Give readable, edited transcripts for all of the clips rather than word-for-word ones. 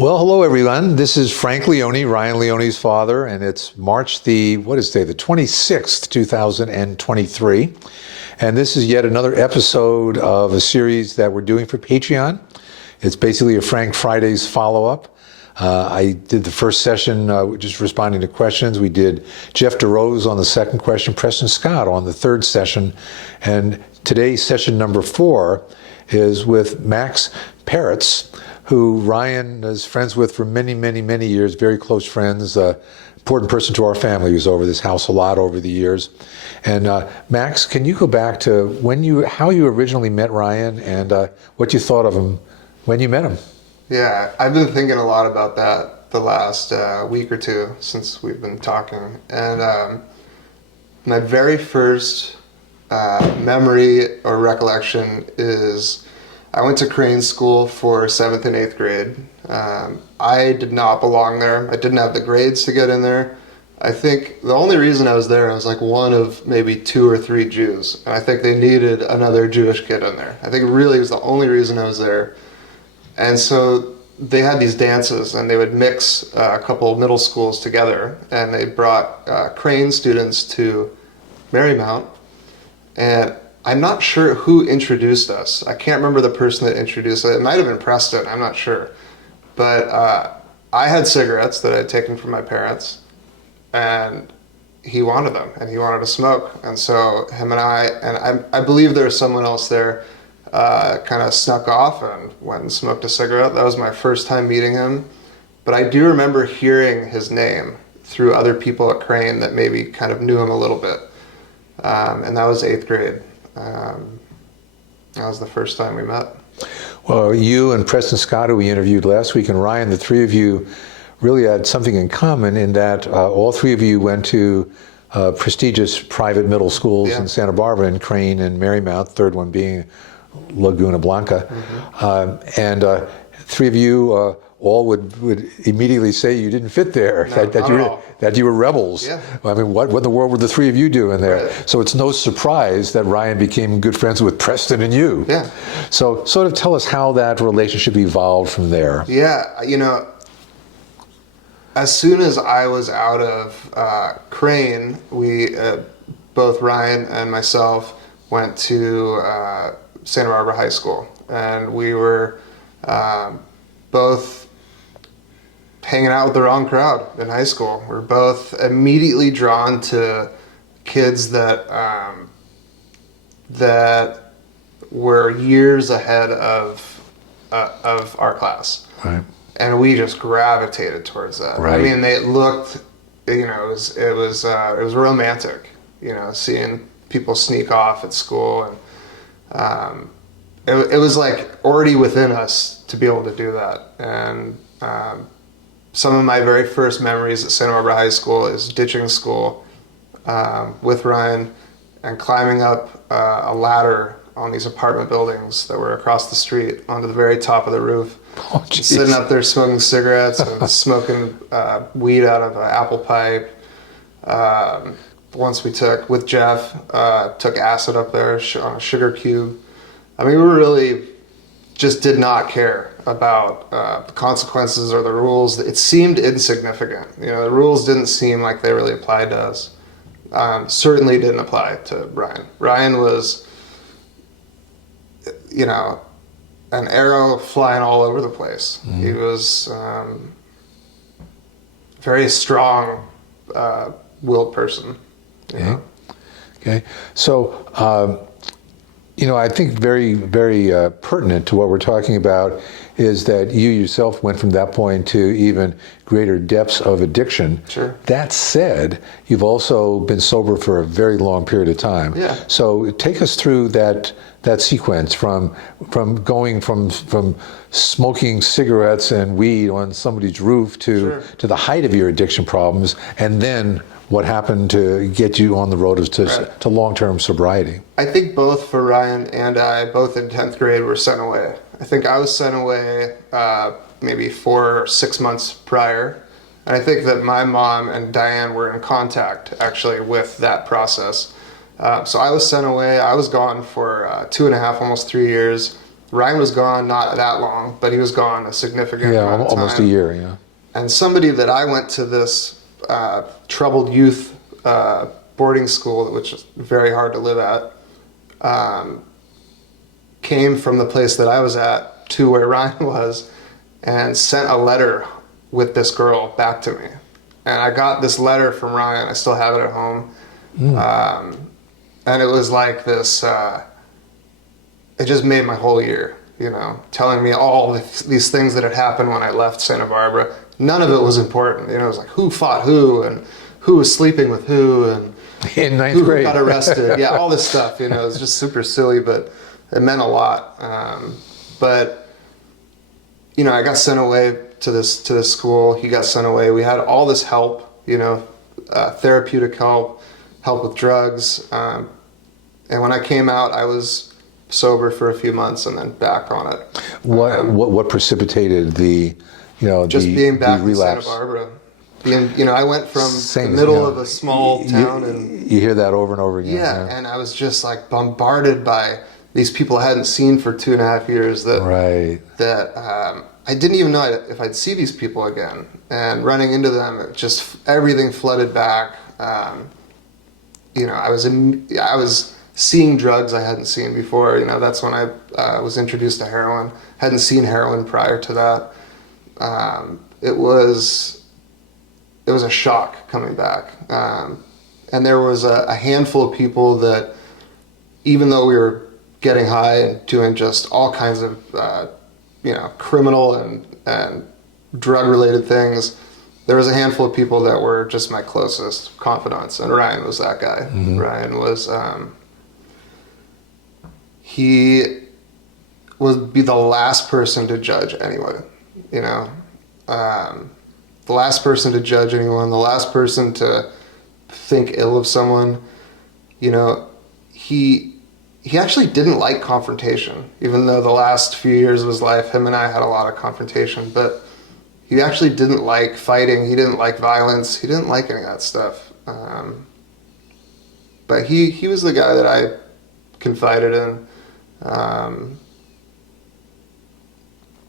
Well, hello everyone. This is Frank Leone, Ryan Leone's father, and it's March what is today? The 26th, 2023. And this is yet another episode of a series that we're doing for Patreon. It's basically a Frank Fridays follow-up. I did the first session just responding to questions. We did Jeff DeRose on the second question, Preston Scott on the third session. And today's session number 4 is with Max Peretz, who Ryan is friends with for many, many, many years, very close friends, important person to our family who's over this house a lot over the years. And Max, can you go back to how you originally met Ryan and what you thought of him when you met him? Yeah, I've been thinking a lot about that the last week or two since we've been talking. And my very first memory or recollection is I went to Crane School for 7th and 8th grade. I did not belong there. I didn't have the grades to get in there. I think the only reason I was there, I was like one of maybe 2 or 3 Jews. And I think they needed another Jewish kid in there. I think it really was the only reason I was there. And so they had these dances, and they would mix a couple of middle schools together, and they brought Crane students to Marymount. And I'm not sure who introduced us. I can't remember the person that introduced us. It might have been Preston, I'm not sure. But I had cigarettes that I had taken from my parents, and he wanted them, and he wanted to smoke. And so him and I believe there was someone else there, kind of snuck off and went and smoked a cigarette. That was my first time meeting him. But I do remember hearing his name through other people at Crane that maybe kind of knew him a little bit. And that was 8th grade. That was the first time we met. Well, you and Preston Scott, who we interviewed last week, and Ryan, the three of you really had something in common in that all three of you went to prestigious private middle schools in Santa Barbara, and Crane and Marymount, third one being Laguna Blanca. Mm-hmm. And three of you all would immediately say you didn't fit there, that you were rebels. Yeah. I mean, what in the world were the three of you doing there? Right. So it's no surprise that Ryan became good friends with Preston and you. Yeah. So sort of tell us how that relationship evolved from there. Yeah, as soon as I was out of Crane, we, both Ryan and myself, went to Santa Barbara High School. And we were both hanging out with the wrong crowd in high school. We're both immediately drawn to kids that were years ahead of our class, Right. And we just gravitated towards that. Right. I mean, they looked, it was romantic, seeing people sneak off at school, and it was like already within us to be able to do that. And some of my very first memories at Santa Barbara High School is ditching school with Ryan and climbing up a ladder on these apartment buildings that were across the street onto the very top of the roof. Oh, Sitting up there smoking cigarettes and smoking weed out of an apple pipe. Once we with Jeff, took acid up there on a sugar cube. I mean, we really just did not care about the consequences or the rules. It seemed insignificant. The rules didn't seem like they really applied to us. Certainly didn't apply to Ryan. Ryan was, an arrow flying all over the place. Mm-hmm. He was very strong willed person. Okay. So, I think very, very pertinent to what we're talking about is that you yourself went from that point to even greater depths of addiction. Sure. That said, you've also been sober for a very long period of time. Yeah. So take us through that sequence from going from smoking cigarettes and weed on somebody's roof to the height of your addiction problems, and then what happened to get you on the road to long-term sobriety? I think both for Ryan and I, both in 10th grade, were sent away. I think I was sent away maybe 4 or 6 months prior. And I think that my mom and Diane were in contact, actually, with that process. So I was sent away. I was gone for 2.5, almost 3 years. Ryan was gone not that long, but he was gone a significant amount of time. Almost a year. Yeah. And somebody that I went to this troubled youth boarding school, which is very hard to live at, came from the place that I was at to where Ryan was and sent a letter with this girl back to me. And I got this letter from Ryan. I still have it at home. And it was like this, it just made my whole year, you know, telling me all these things that had happened when I left Santa Barbara. None of it was important. You know, it was like who fought who and who was sleeping with who and In ninth who grade. got arrested. Yeah, all this stuff, you know, it's just super silly, but it meant a lot. But, you know, I got sent away to this school. He got sent away. We had all this help, you know, therapeutic help with drugs. And when I came out, I was sober for a few months and then back on it. What precipitated the, you know, Just being back the in Santa relapse? Barbara. You know, I went from Same, the middle you know, of a small town and you hear that over and over again. and I was just like bombarded by these people I hadn't seen for 2.5 years that I didn't even know if I'd see these people again. And running into them, it just everything flooded back. You know, I was seeing drugs I hadn't seen before. You know, that's when I was introduced to heroin. Hadn't seen heroin prior to that. It was a shock coming back. And there was a handful of people that, even though we were getting high and doing just all kinds of, you know, criminal and drug-related things, there was a handful of people that were just my closest confidants, and Ryan was that guy. Mm-hmm. Ryan was, he would be the last person to judge anyone, you know. The last person to judge anyone, the last person to think ill of someone. You know, he actually didn't like confrontation, even though the last few years of his life, him and I had a lot of confrontation, but he actually didn't like fighting. He didn't like violence. He didn't like any of that stuff. But he was the guy that I confided in.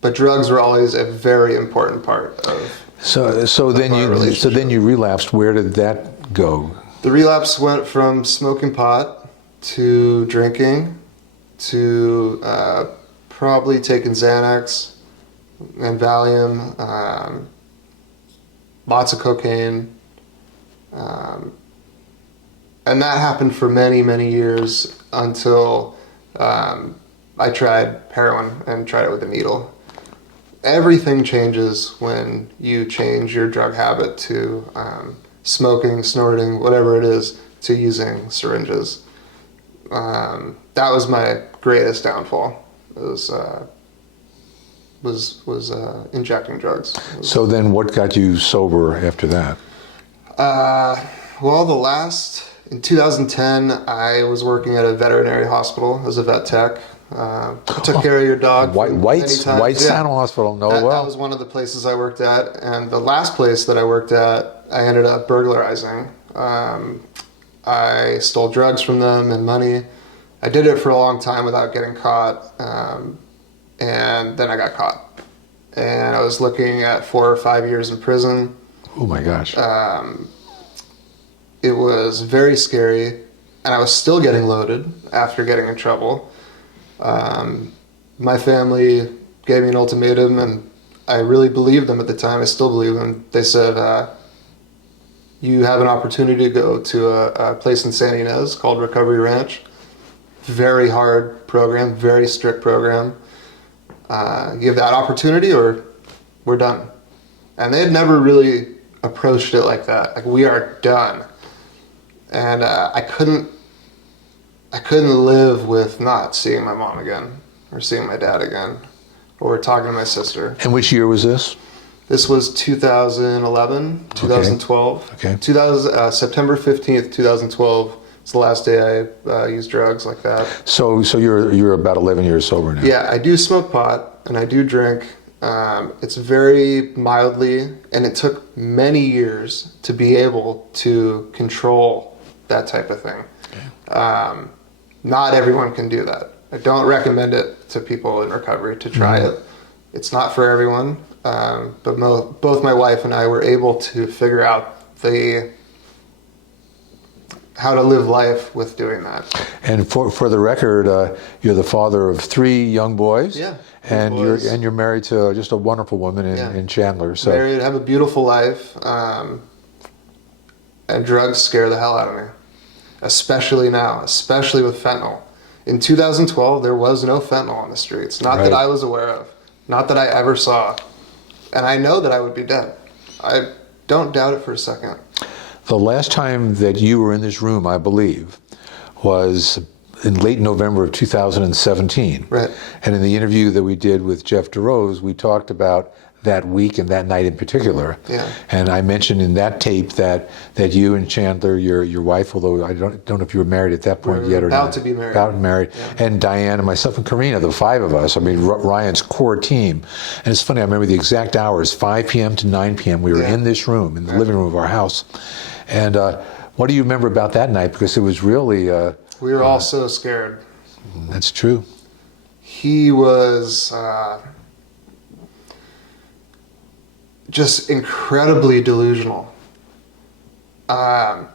But drugs were always a very important part of. So then you relapsed. Where did that go? The relapse went from smoking pot to drinking to probably taking Xanax and Valium, lots of cocaine. And that happened for many, many years until I tried heroin and tried it with a needle. Everything changes when you change your drug habit to smoking, snorting, whatever it is, to using syringes. That was my greatest downfall. Was injecting drugs. So then, what got you sober after that? Well, in 2010, I was working at a veterinary hospital as a vet tech. I took care of your dog. White Santa Hospital. That was one of the places I worked at, and the last place that I worked at, I ended up burglarizing. I stole drugs from them and money. I did it for a long time without getting caught, and then I got caught. And I was looking at 4 or 5 years in prison. Oh my gosh. It was very scary, and I was still getting loaded after getting in trouble. My family gave me an ultimatum, and I really believed them at the time. I still believe them. They said, you have an opportunity to go to a place in Santa Ynez called Recovery Ranch. Very hard program, very strict program. You have that opportunity or we're done. And they had never really approached it like that. Like, we are done. And I couldn't live with not seeing my mom again or seeing my dad again or talking to my sister. And which year was this? This was 2011, 2012. Okay. September 15th, 2012 was the last day I used drugs like that. So you're about 11 years sober now. Yeah, I do smoke pot and I do drink. It's very mildly, and it took many years to be able to control that type of thing. Not everyone can do that. I don't recommend it to people in recovery to try it. It's not for everyone, but both my wife and I were able to figure out how to live life with doing that. And for the record, you're the father of 3 young boys. Yeah, and boys. you're married to just a wonderful woman in Chandler. So Married, have a beautiful life, and drugs scare the hell out of me, especially now, especially with fentanyl. In 2012, there was no fentanyl on the streets, not that I was aware of, not that I ever saw, and I know that I would be dead. I don't doubt it for a second. the last time that you were in this room, I believe, was in late November of 2017. Right. And in the interview that we did with Jeff DeRose, we talked about that week and that night in particular. Yeah. And I mentioned in that tape that you and Chandler, your wife, although I don't know if you were married at that point yet or not. About to be married. About married. Yeah. And Diane and myself and Karina, the 5 of us, I mean, Ryan's core team. And it's funny, I remember the exact hours, 5 p.m. to 9 p.m. We were in this room, in the living room of our house. And what do you remember about that night? Because it was really... we were all so scared. That's true. He was... just incredibly delusional. No,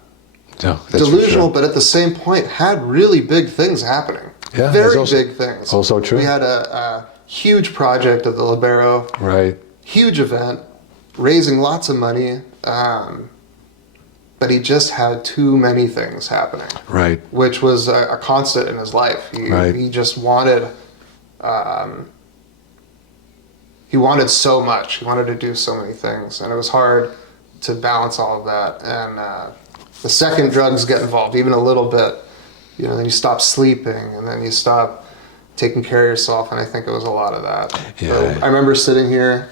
that's Delusional, for sure. but at the same point had really big things happening. Yeah, very also, big things. Also true. We had a huge project at the Libero. Right. Huge event, raising lots of money, but he just had too many things happening. Right. Which was a constant in his life. He just wanted... he wanted so much. He wanted to do so many things, and it was hard to balance all of that. And the second drugs get involved, even a little bit, then you stop sleeping, and then you stop taking care of yourself. And I think it was a lot of that. Yeah. So I remember sitting here.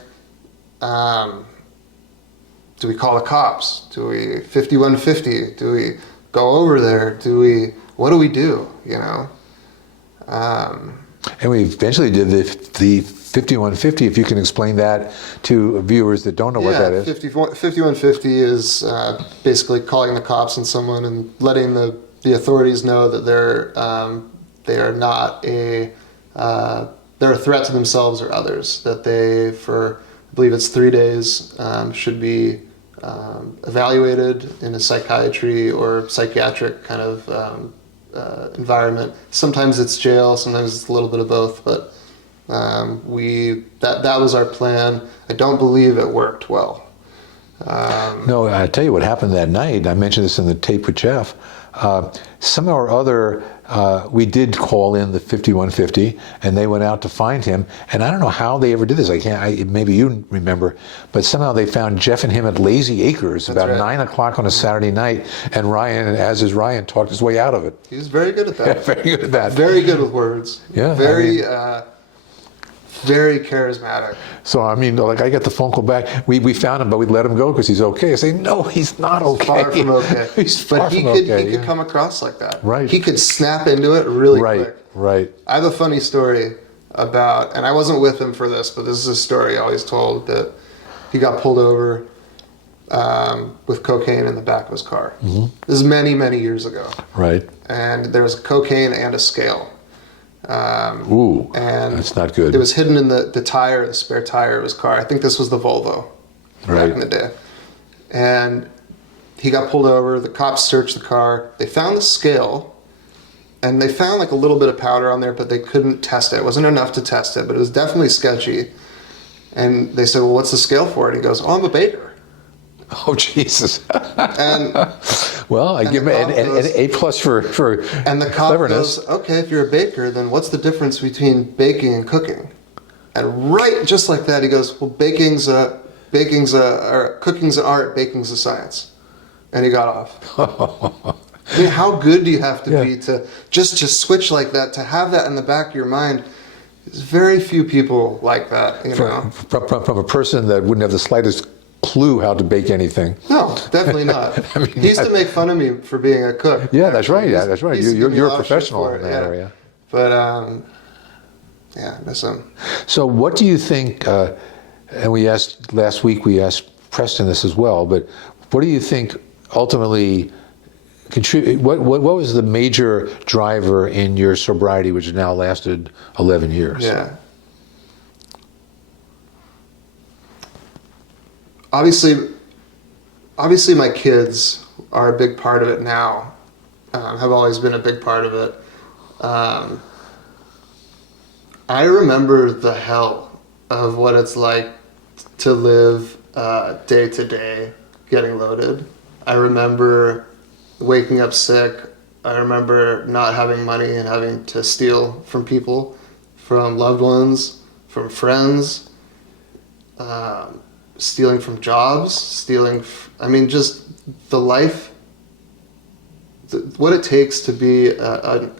Do we call the cops? Do we 5150? Do we go over there? What do we do? And we eventually did the 5150, if you can explain that to viewers that don't know what that is. 5150 is basically calling the cops on someone and letting the authorities know that they're not they're a threat to themselves or others, that they, for I believe it's 3 days, should be evaluated in a psychiatry or psychiatric kind of environment. Sometimes it's jail, sometimes it's a little bit of both, but that was our plan. I don't believe it worked well. No, I tell you what happened that night. I mentioned this in the tape with Jeff. Somehow or other, we did call in the 5150, and they went out to find him. And I don't know how they ever did this. Maybe you remember, but somehow they found Jeff and him at Lazy Acres about 9 o'clock on a Saturday night. And Ryan, as is Ryan, talked his way out of it. He was very good at that. Very good at that. Very good with words. Yeah, Very charismatic. So, I mean, like, I get the phone call back. We found him, but we let him go because he's okay. I say, no, he's not okay. Far from okay. He's far but he from could, okay. he could come across like that. Right. He could snap into it really quick. Right. I have a funny story about, and I wasn't with him for this, but this is a story I always told, that he got pulled over with cocaine in the back of his car. Mm-hmm. This is many, many years ago. Right. And there was cocaine and a scale. And that's not good. It was hidden in the tire, the spare tire of his car. I think this was the Volvo back in the day. And he got pulled over. The cops searched the car. They found the scale, and they found like a little bit of powder on there, but they couldn't test it. It wasn't enough to test it, but it was definitely sketchy. And they said, well, what's the scale for it? And he goes, oh, I'm a baker. Oh, Jesus. And well, I give him an A+ for and the cop cleverness. goes, okay, if you're a baker, then what's the difference between baking and cooking? And right, just like that, he goes, well, cooking's an art, baking's a science. And he got off. I mean, how good do you have to be to just switch like that, to have that in the back of your mind? There's very few people like that, From a person that wouldn't have the slightest clue how to bake anything. No, definitely not. I mean, he used to make fun of me for being a cook. Yeah, that's right. Yeah, that's right. You're a professional in that area. But I miss him. So, what do you think? And we asked last week. We asked Preston this as well. But what do you think ultimately what was the major driver in your sobriety, which has now lasted 11 years? Yeah. Obviously, my kids are a big part of it now. Have always been a big part of it. I remember the hell of what it's like to live day to day, getting loaded. I remember waking up sick. I remember not having money and having to steal from people, from loved ones, from friends, stealing from jobs, just the life, what it takes to be a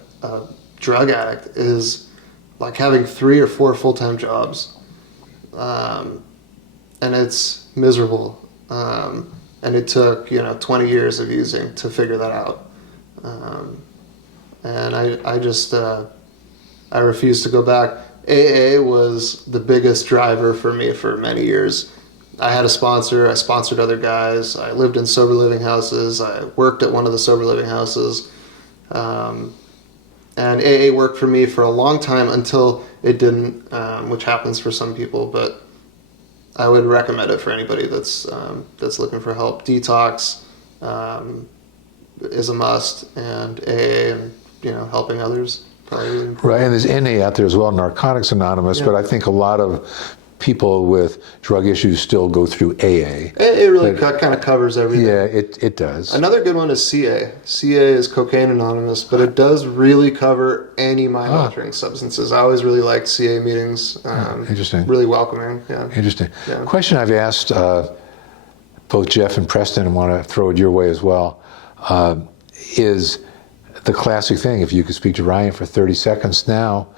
drug addict is like having 3 or 4 full-time jobs. And it's miserable. And it took 20 years of using to figure that out. And I refuse to go back. AA was the biggest driver for me for many years. I had a sponsor. I sponsored other guys. I lived in sober living houses. I worked at one of the sober living houses. And AA worked for me for a long time until it didn't, which happens for some people, but I would recommend it for anybody that's looking for help. Detox is a must, and AA and helping others probably really important. Right, and there's NA out there as well, Narcotics Anonymous, but I think a lot of people with drug issues still go through AA. AA really kind of covers everything. Yeah, it does. Another good one is CA. CA is Cocaine Anonymous, but it does really cover any mind-altering substances. I always really liked CA meetings. Interesting. Really welcoming. Yeah. Interesting. Yeah. Question I've asked both Jeff and Preston, and want to throw it your way as well, is the classic thing. If you could speak to Ryan for 30 seconds now,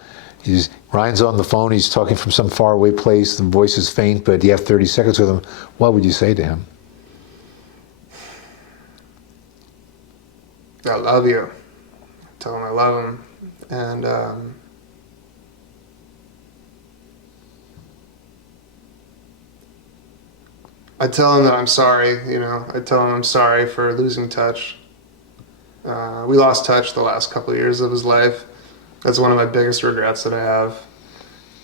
Ryan's on the phone, he's talking from some faraway place, the voice is faint, but you have 30 seconds with him. What would you say to him? I love you. Tell him I love him. And I tell him that I'm sorry, I tell him I'm sorry for losing touch. We lost touch the last couple of years of his life. That's one of my biggest regrets that I have.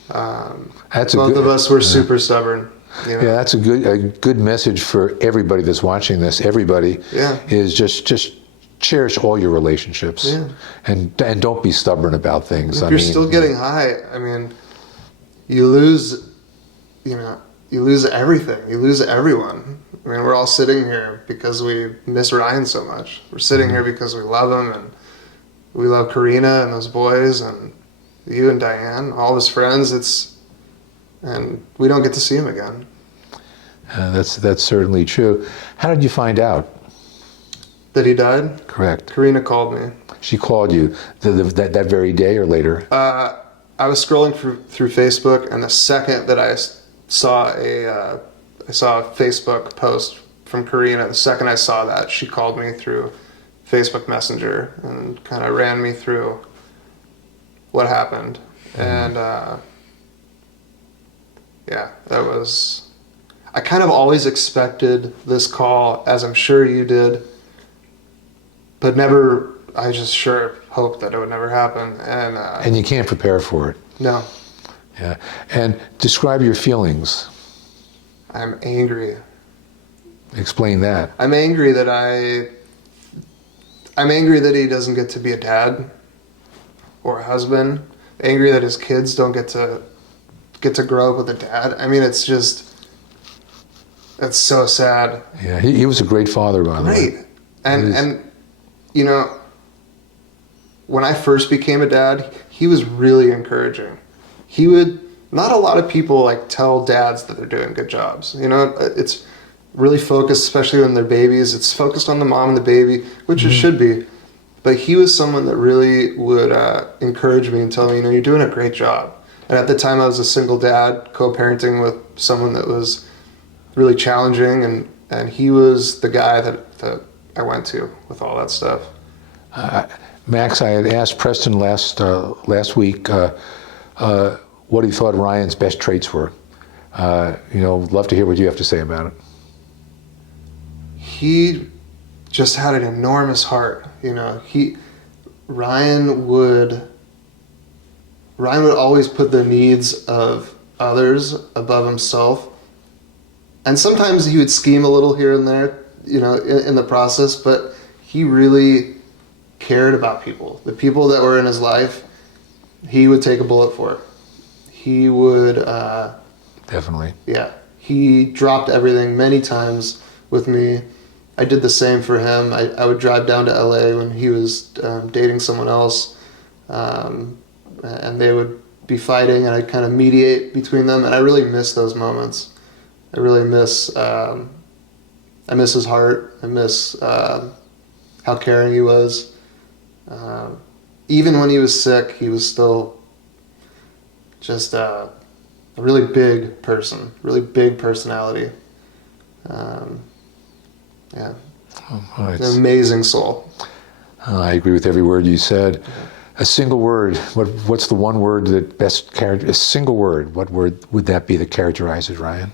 Both of us were super stubborn. Yeah, that's a good message for everybody that's watching this. Everybody is just cherish all your relationships, and don't be stubborn about things. If you're still getting high, you lose, you lose everything. You lose everyone. We're all sitting here because we miss Ryan so much. We're sitting here because we love him, and we love Karina and those boys, and you and Diane, all of his friends. And we don't get to see him again. That's certainly true. How did you find out that he died? Correct. Karina called me. She called you that very day or later? I was scrolling through Facebook, and the second that I saw a Facebook post from Karina, the second I saw that, she called me through Facebook Messenger and kind of ran me through what happened. And that was, I kind of always expected this call, as I'm sure you did, but never, I just sure hoped that it would never happen. And you can't prepare for it. No. Yeah. And describe your feelings. I'm angry. Explain that. I'm angry that he doesn't get to be a dad or a husband. Angry that his kids don't get to grow up with a dad. That's so sad. Yeah, he was a great father, by the way. Right. And when I first became a dad, he was really encouraging. Not a lot of people tell dads that they're doing good jobs. It's really focused, especially when they're babies. It's focused on the mom and the baby, which it should be. But he was someone that really would encourage me and tell me, you're doing a great job. And at the time, I was a single dad, co-parenting with someone that was really challenging, and he was the guy that I went to with all that stuff. Max, I had asked Preston last week what he thought Ryan's best traits were. Love to hear what you have to say about it. He just had an enormous heart. You know, Ryan would always put the needs of others above himself. And sometimes he would scheme a little here and there, you know, in the process, but he really cared about people. The people that were in his life, he would take a bullet for. He would... Definitely. Yeah. He dropped everything many times with me. I did the same for him. I would drive down to LA when he was dating someone else, and they would be fighting, and I'd kind of mediate between them, and I really miss those moments. I really miss... I miss his heart. I miss how caring he was. Even when he was sick, he was still just a really big person, really big personality. Yeah, Oh, an amazing soul. I agree with every word you said. A single word. What's the one word that best characterizes? A single word. What word would that be that characterizes Ryan?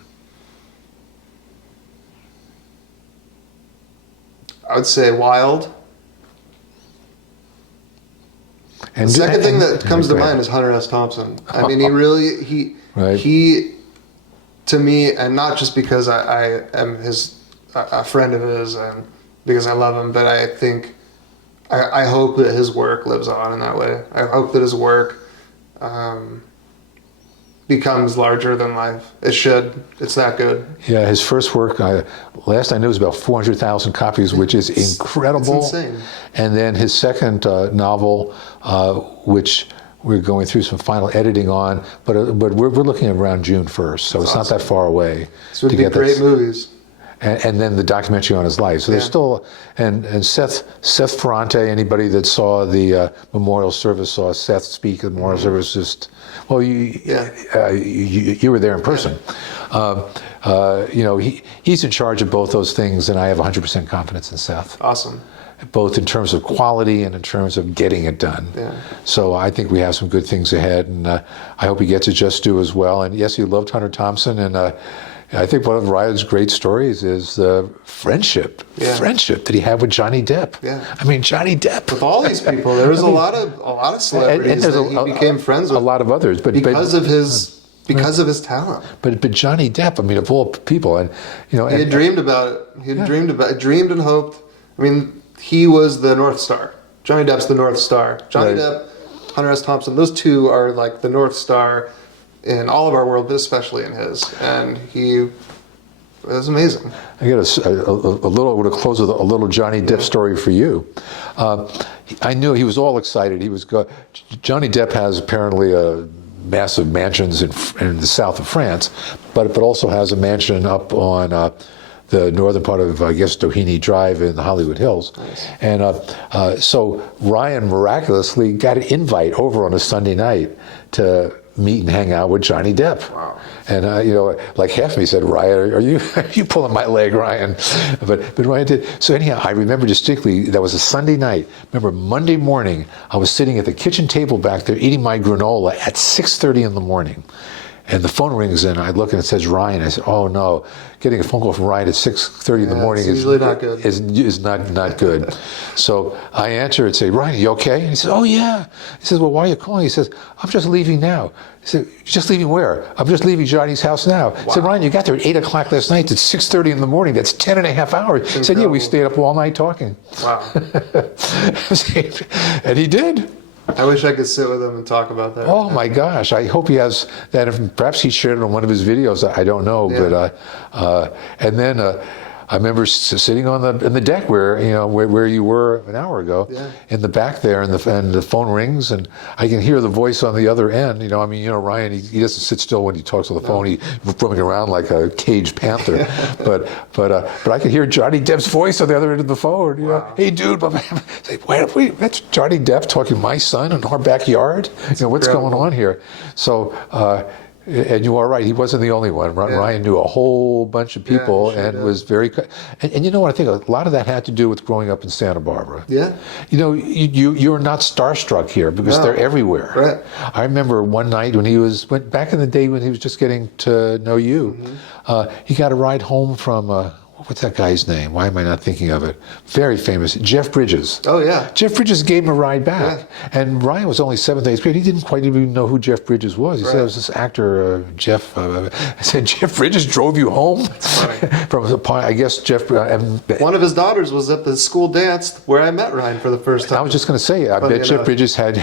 I would say wild. And The second thing that comes to mind is Hunter S. Thompson. I mean, he, to me, and not just because I am a friend of his and because I love him, but I think, I hope that his work lives on in that way. I hope that his work becomes larger than life. It should. It's that good. Yeah, his first work, last I knew, was about 400,000 copies, which is incredible. It's insane. And then his second novel, which we're going through some final editing on, but we're looking at around June 1st, so it's not that far away. So it'd be great movies. And then the documentary on his life. So there's still, and Seth Ferrante, anybody that saw the memorial service, saw Seth speak at the memorial service, just, well, you were there in person. You know, he's in charge of both those things, and I have 100% confidence in Seth. Awesome. Both in terms of quality and in terms of getting it done. Yeah. So I think we have some good things ahead, and I hope he gets a just due as well. And yes, he loved Hunter Thompson, and I think one of Ryan's great stories is the friendship that he had with Johnny Depp. Yeah. I mean, Johnny Depp. With all these people, there was a lot of celebrities there's that he became friends with. A lot of others, because of his talent. But Johnny Depp, I mean, of all people, and you know, He had dreamed about it. He had dreamed and hoped. I mean, he was the North Star. Johnny Depp's the North Star. Johnny Depp, Hunter S. Thompson, those two are like the North Star in all of our world, but especially in his. And it was amazing. I got a little. I would have closed with a little Johnny Depp story for you. I knew he was all excited. Johnny Depp has apparently massive mansions in the south of France, but also has a mansion up on the northern part of, I guess, Doheny Drive in the Hollywood Hills. Nice. And so Ryan miraculously got an invite over on a Sunday night to meet and hang out with Johnny Depp. Wow. And you know, like half of me said, Ryan, are you pulling my leg, Ryan? But Ryan did. So anyhow, I remember distinctly, that was a Sunday night. Remember Monday morning, I was sitting at the kitchen table back there eating my granola at 6:30 in the morning. And the phone rings and I look and it says Ryan. I said, oh no, getting a phone call from Ryan at 6:30 in the morning is usually not good. Is not good. So I answer and say, Ryan, are you okay? And he says, oh yeah. He says, well, why are you calling? He says, I'm just leaving now. He said, just leaving where? I'm just leaving Johnny's house now. I said, Ryan, you got there at 8 o'clock last night. It's 6:30 in the morning. That's 10 and a half hours. He said, yeah, we stayed up all night talking. Wow. And he did. I wish I could sit with him and talk about that. Oh my gosh! I hope he has that. Perhaps he shared it on one of his videos. I don't know, but and then I remember sitting on the deck where you were an hour ago, in the back there, and the phone rings, and I can hear the voice on the other end. You know, I mean, you know, Ryan, he doesn't sit still when he talks on the phone. He's roaming around like a caged panther. But I can hear Johnny Depp's voice on the other end of the phone. You know, hey dude, wait, that's Johnny Depp talking to my son in our backyard. You know, what's going on here? So. And you are right. He wasn't the only one. Ryan knew a whole bunch of people and was very. And you know what? I think a lot of that had to do with growing up in Santa Barbara. Yeah. You know, you're not starstruck here because they're everywhere. Right. I remember one night back in the day when he was just getting to know you, he got a ride home from what's that guy's name? Why am I not thinking of it? Very famous, Jeff Bridges. Oh yeah. Jeff Bridges gave him a ride back. And Ryan was only 7th, 8th grade. He didn't quite even know who Jeff Bridges was. He said it was this actor, Jeff. I said, Jeff Bridges drove you home? From the point, I guess Jeff. One of his daughters was at the school dance where I met Ryan for the first time. I was just going to say, I bet Jeff Bridges had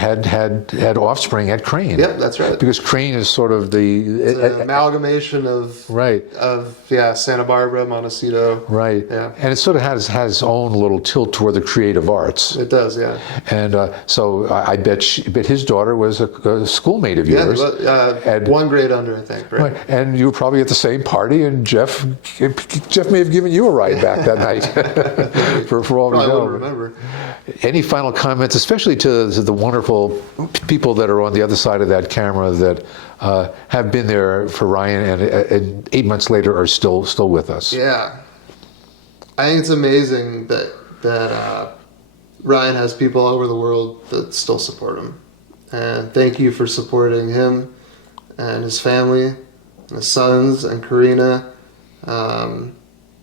offspring at Crane. Yep, that's right. Because Crane is sort of It's an amalgamation of Santa Barbara, Montecito. Right. Yeah. And it sort of has its own little tilt toward the creative arts. It does, yeah. And so I bet his daughter was a schoolmate of yours. Yeah, 1 grade under, I think. Right. And you were probably at the same party, and Jeff may have given you a ride back that night. for all we know. I wouldn't remember. Any final comments, especially to the wonderful people that are on the other side of that camera that have been there for Ryan and 8 months later are still with us? Yeah. I think it's amazing that Ryan has people all over the world that still support him. And thank you for supporting him and his family, and his sons, and Karina.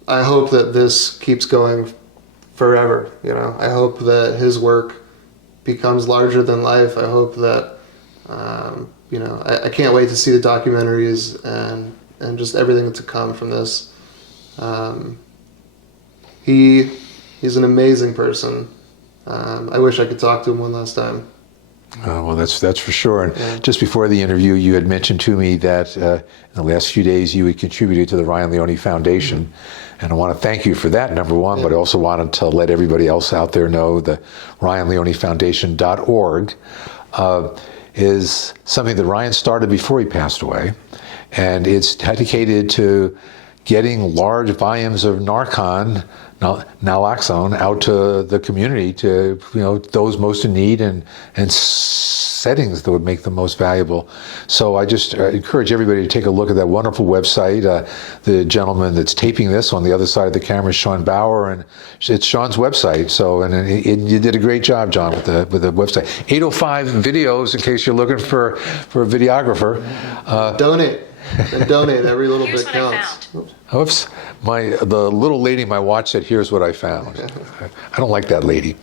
I hope that this keeps going forever. I hope that his work becomes larger than life. I hope that I can't wait to see the documentaries and just everything to come from this. He's an amazing person. I wish I could talk to him one last time. Well, that's for sure. And just before the interview, you had mentioned to me that in the last few days you had contributed to the Ryan Leone Foundation. And I want to thank you for that, number one, but I also wanted to let everybody else out there know the RyanLeoneFoundation.org is something that Ryan started before he passed away. And it's dedicated to getting large volumes of Narcan, naloxone, out to the community, to those most in need and settings that would make them most valuable. So I just encourage everybody to take a look at that wonderful website. The gentleman that's taping this on the other side of the camera is Sean Bauer, and it's Sean's website. So and you did a great job, John, with the website. 805 videos in case you're looking for a videographer. Donate. And donate. Every little bit counts. Oops. The little lady in my watch said, "Here's what I found." I don't like that lady.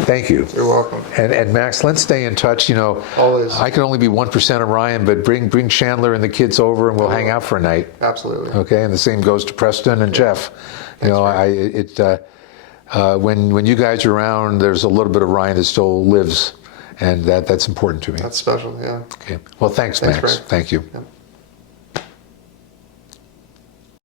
Thank you. You're welcome. And Max, let's stay in touch. Always. I can only be 1% of Ryan, but bring Chandler and the kids over, and we'll hang out for a night. Absolutely. Okay, and the same goes to Preston and Jeff. When you guys are around, there's a little bit of Ryan that still lives, and that's important to me. That's special. Yeah. Okay. Well, thanks Max. Frank. Thank you. Yeah.